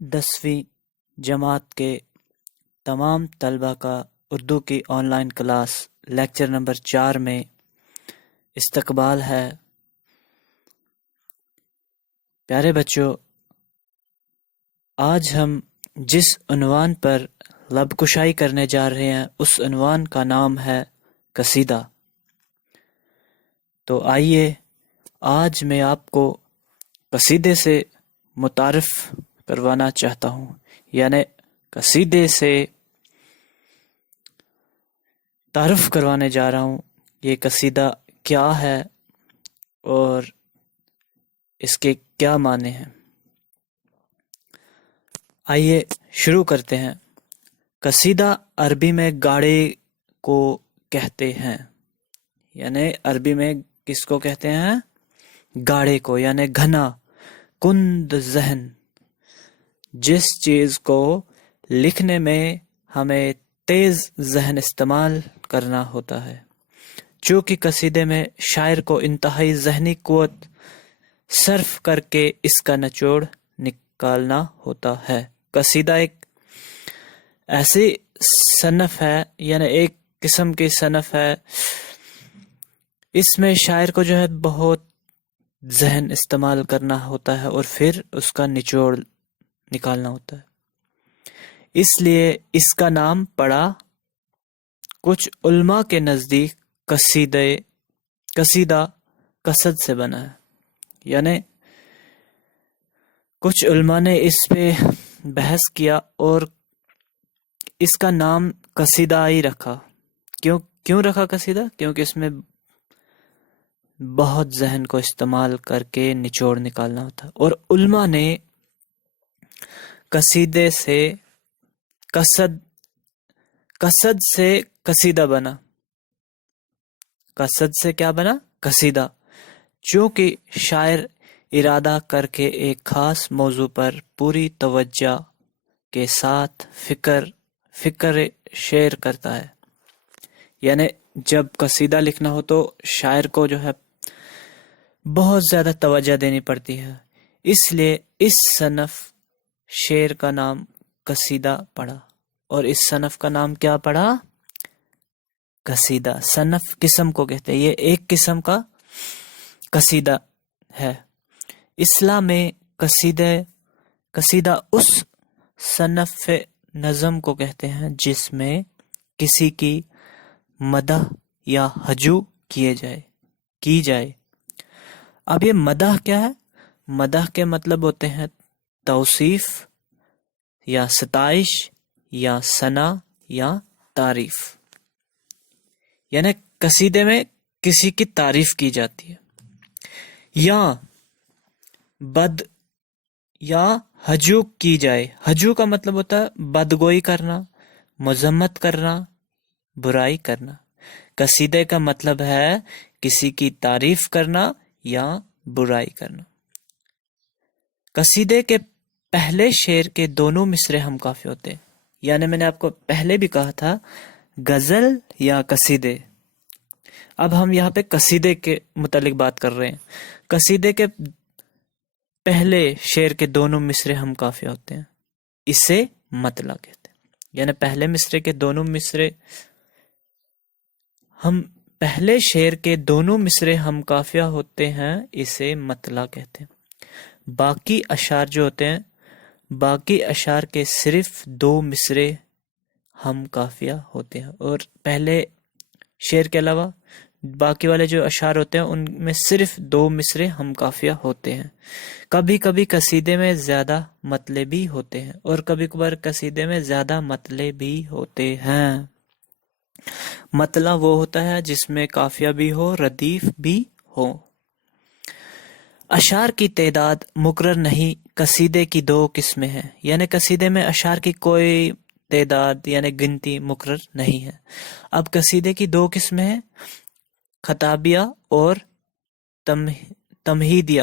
10ویں جماعت کے تمام طلبہ کا اردو کی on line class lecture number 4 میں استقبال ہے۔ پیارے بچوں، آج ہم جس عنوان پر لب کشائی کرنے جا رہے ہیں اس عنوان کا نام ہے قصیدہ۔ تو آئیے آج میں آپ کو قصیدے سے متعارف کروانا چاہتا ہوں، یعنی قصیدے سے تعارف کروانے جا رہا ہوں یہ قصیدہ کیا ہے اور اس کے کیا معنی ہیں۔ آئیے شروع کرتے ہیں۔ قصیدہ عربی میں گاڑے کو کہتے ہیں، یعنی عربی میں کس کو کہتے ہیں؟ گاڑے کو، یعنی گھنا کند ذہن، جس چیز کو لکھنے میں ہمیں تیز ذہن استعمال کرنا ہوتا ہے۔ چونکہ قصیدے میں شاعر کو انتہائی ذہنی قوت صرف کر کے اس کا نچوڑ نکالنا ہوتا ہے۔ قصیدہ ایک ایسی صنف ہے، یعنی ایک قسم کی صنف ہے، اس میں شاعر کو جو ہے بہت ذہن استعمال کرنا ہوتا ہے اور پھر اس کا نچوڑ نکالنا ہوتا ہے۔ اس لیے اس کا نام پڑا کچھ علماء کے نزدیک قصیدہ قصد سے بنا ہے، یعنی کچھ علماء نے اس پہ بحث کیا اور اس کا نام قصیدہ ہی رکھا۔ کیوں رکھا قصیدہ؟ کیونکہ اس میں بہت ذہن کو استعمال کر کے نچوڑ نکالنا ہوتا ہے، اور علماء نے قصیدے سے قصد سے قصیدہ بنا۔ قصد سے کیا بنا؟ قصیدہ۔ چونکہ شاعر ارادہ کر کے ایک خاص موضوع پر پوری توجہ کے ساتھ فکر شعر کرتا ہے، یعنی جب قصیدہ لکھنا ہو تو شاعر کو جو ہے بہت زیادہ توجہ دینی پڑتی ہے، اس لیے اس صنف شعر کا نام قصیدہ پڑا، اور اس صنف کا نام کیا پڑا؟ قصیدہ۔ صنف قسم کو کہتے ہیں، یہ ایک قسم کا قصیدہ ہے۔ اسلام میں قصیدہ اس صنف نظم کو کہتے ہیں جس میں کسی کی مدح یا ہجو کی جائے۔ اب یہ مدح کیا ہے؟ مدح کے مطلب ہوتے ہیں توصیف یا ستائش یا ثنا یا تعریف، یعنی قصیدے میں کسی کی تعریف کی جاتی ہے، یا ہجو کی جائے۔ ہجو کا مطلب ہوتا ہے بدگوئی کرنا، مذمت کرنا، برائی کرنا۔ قصیدے کا مطلب ہے کسی کی تعریف کرنا یا برائی کرنا۔ قصیدے کے پہلے شعر کے دونوں مصرے ہم کافی ہوتے ہیں، یعنی میں نے آپ کو پہلے بھی کہا تھا غزل یا قصیدے۔ اب ہم یہاں پہ قصیدے کے متعلق بات کر رہے ہیں۔ قصیدے کے پہلے شعر کے دونوں مصرے ہم کافی ہوتے ہیں، اسے مطلع کہتے ہیں، یعنی پہلے شعر کے دونوں مصرے ہم کافیہ ہوتے ہیں، اسے مطلع کہتے ہیں۔ باقی اشعار جو ہوتے ہیں، باقی اشعار کے صرف 2 مصرے ہم کافیہ ہوتے ہیں، اور پہلے شعر کے علاوہ باقی والے جو اشعار ہوتے ہیں ان میں صرف 2 مصرے ہم کافیہ ہوتے ہیں۔ کبھی کبھی قصیدے میں زیادہ مطلع بھی ہوتے ہیں، اور کبھی کبھار قصیدے میں زیادہ مطلع بھی ہوتے ہیں۔ مطلع وہ ہوتا ہے جس میں قافیہ بھی ہو، ردیف بھی ہو۔ اشعار کی تعداد مقرر نہیں، قصیدے کی 2 قسمیں ہیں، یعنی قصیدے میں اشعار کی کوئی تعداد یعنی گنتی مقرر نہیں ہے۔ اب قصیدے کی 2 قسمیں ہیں، خطابیہ اور تمہیدیہ۔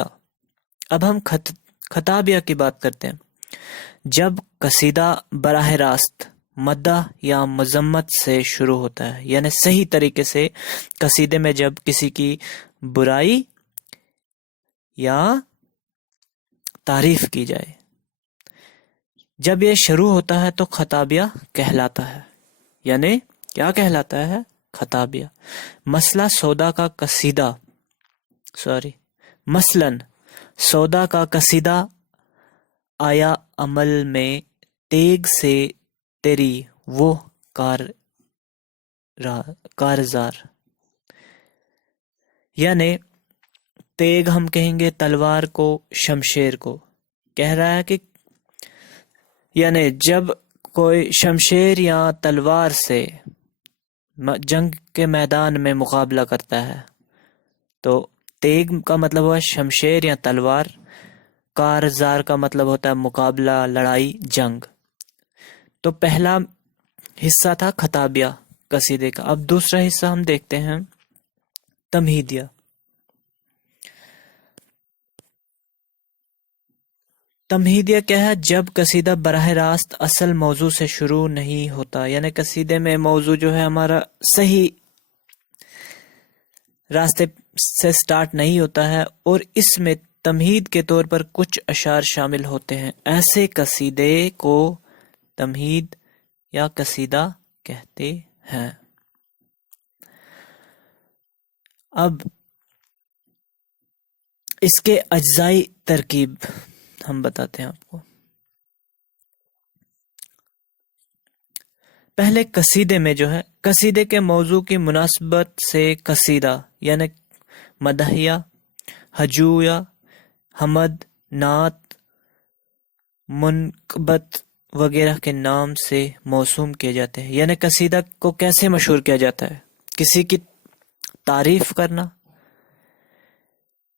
اب ہم خطابیہ کی بات کرتے ہیں۔ جب قصیدہ براہ راست مدح یا مذمت سے شروع ہوتا ہے، یعنی صحیح طریقے سے قصیدے میں جب کسی کی برائی یا تعریف کی جائے، جب یہ شروع ہوتا ہے تو خطابیہ کہلاتا ہے. یعنی کیا کہلاتا ہے؟ خطابیہ. مثلا سودا کا قصیدہ مثلاً سودا کا قصیدہ آیا عمل میں تیگ سے تیری وہ کارزار. یعنی تیگ ہم کہیں گے تلوار کو، شمشیر کو. کہہ رہا ہے کہ یعنی جب کوئی شمشیر یا تلوار سے جنگ کے میدان میں مقابلہ کرتا ہے تو تیگ کا مطلب ہوا شمشیر یا تلوار، کارزار کا مطلب ہوتا ہے مقابلہ، لڑائی، جنگ. تو پہلا حصہ تھا خطابیہ قصیدے کا. اب دوسرا حصہ ہم دیکھتے ہیں تمہیدیہ. تمہیدیہ کیا ہے؟ جب قصیدہ براہ راست اصل موضوع سے شروع نہیں ہوتا. یعنی قصیدے میں موضوع جو ہے ہمارا صحیح راستے سے سٹارٹ نہیں ہوتا ہے اور اس میں تمہید کے طور پر کچھ اشعار شامل ہوتے ہیں. ایسے قصیدے کو تمہید یا قصیدہ کہتے ہیں. اب اس کے اجزائی ترکیب ہم بتاتے ہیں آپ کو. پہلے قصیدے میں جو ہے قصیدے کے موضوع کی مناسبت سے قصیدہ یعنی مدحیہ، ہجویہ، حمد، نعت، منقبت وغیرہ کے نام سے موسوم کیے جاتے ہیں. یعنی قصیدہ کو کیسے مشہور کیا جاتا ہے؟ کسی کی تعریف کرنا،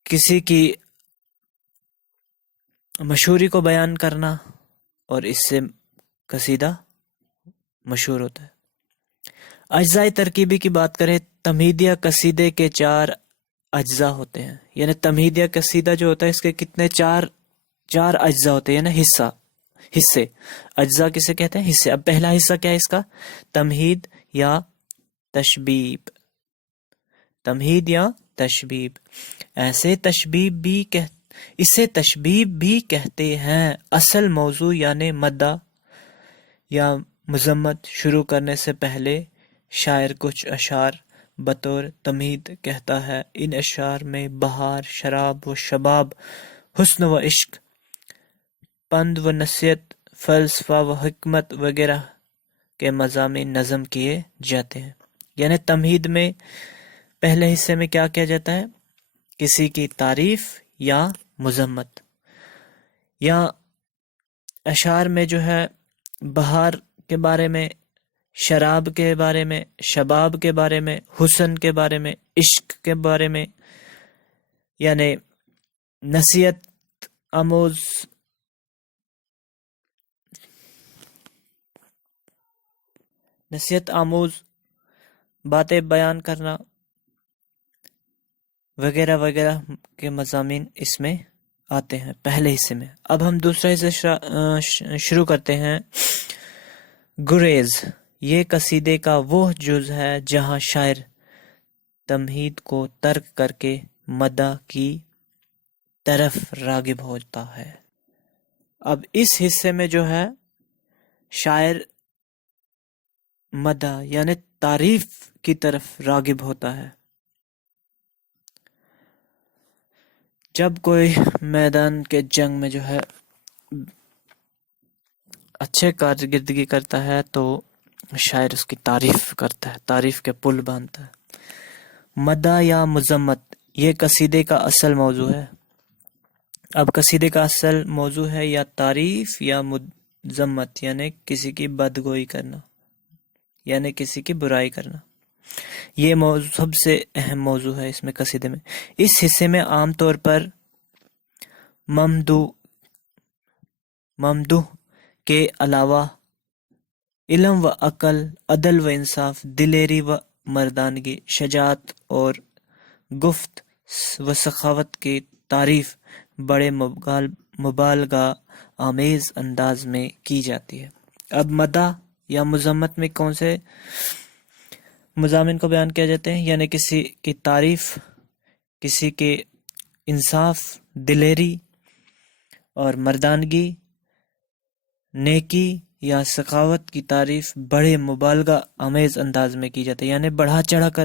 کسی کی مشہوری کو بیان کرنا، اور اس سے قصیدہ مشہور ہوتا ہے. اجزاء ترکیبی کی بات کریں، تمہیدیہ قصیدے کے 4 اجزاء ہوتے ہیں. یعنی تمہیدیہ قصیدہ جو ہوتا ہے اس کے کتنے؟ چار اجزاء ہوتے ہیں. یعنی حصے. اجزاء کسے کہتے ہیں؟ حصے. اب پہلا حصہ کیا ہے اس کا؟ تمہید یا تشبیب. تمہید یا تشبیب. اسے تشبیب بھی کہتے ہیں. اصل موضوع یعنی مدح یا مذمت شروع کرنے سے پہلے شاعر کچھ اشعار بطور تمہید کہتا ہے. ان اشعار میں بہار، شراب و شباب، حسن و عشق، پند و نصیحت، فلسفہ و حکمت وغیرہ کے مضامین نظم کیے جاتے ہیں. یعنی تمہید میں پہلے حصے میں کیا کیا جاتا ہے؟ کسی کی تعریف یا مذمت. یا اشعار میں جو ہے بہار کے بارے میں، شراب کے بارے میں، شباب کے بارے میں، حسن کے بارے میں، عشق کے بارے میں، یعنی نصیحت آموز باتیں بیان کرنا وغیرہ وغیرہ کے مضامین اس میں آتے ہیں پہلے حصے میں. اب ہم دوسرا حصہ شروع کرتے ہیں. گریز. یہ قصیدے کا وہ جز ہے جہاں شاعر تمہید کو ترک کر کے مدح کی طرف راغب ہوتا ہے. اب اس حصے میں جو ہے شاعر مدح یعنی تعریف کی طرف راغب ہوتا ہے. جب کوئی میدان کے جنگ میں جو ہے اچھے کارکردگی کرتا ہے تو شاعر اس کی تعریف کرتا ہے، تعریف کے پل باندھتا ہے. مدح یا مذمت یہ قصیدے کا اصل موضوع ہے. اب قصیدے کا اصل موضوع ہے یا تعریف یا مذمت، یعنی کسی کی بدگوئی کرنا، یعنی کسی کی برائی کرنا. یہ موضوع سب سے اہم موضوع ہے اس میں قصیدے میں. اس حصے میں عام طور پر ممدوح کے علاوہ علم و عقل، عدل و انصاف، دلیری و مردانگی، شجاعت اور گفت و سخاوت کی تعریف بڑے مبالغہ آمیز انداز میں کی جاتی ہے. اب مدح یا مذمت میں کون سے مضامین کو بیان کیا جاتے ہیں؟ یعنی کسی کی تعریف، کسی کے انصاف، دلیری اور مردانگی، نیکی یا سخاوت کی تعریف بڑے مبالغہ آمیز انداز میں کی جاتی ہے، یعنی بڑھا چڑھا کر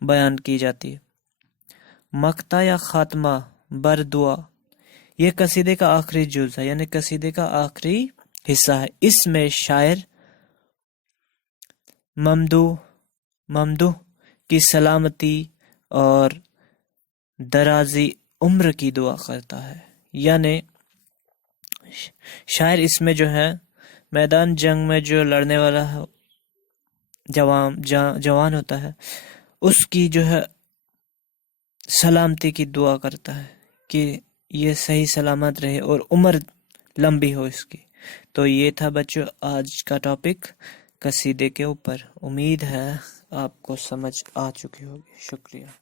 بیان کی جاتی ہے۔ مقطع یا خاتمہ بر دعا، یہ قصیدے کا آخری جز ہے، یعنی قصیدے کا آخری حصہ ہے۔ اس میں شاعر ممدوح کی سلامتی اور درازی عمر کی دعا کرتا ہے، یعنی شاعر اس میں جو ہے میدان جنگ میں جو لڑنے والا جوان ہوتا ہے، اس کی جو ہے سلامتی کی دعا کرتا ہے کہ یہ صحیح سلامت رہے اور عمر لمبی ہو اس کی۔ تو یہ تھا بچوں آج کا ٹاپک قصیدے کے اوپر۔ امید ہے آپ کو سمجھ آ چکی ہوگی۔ شکریہ۔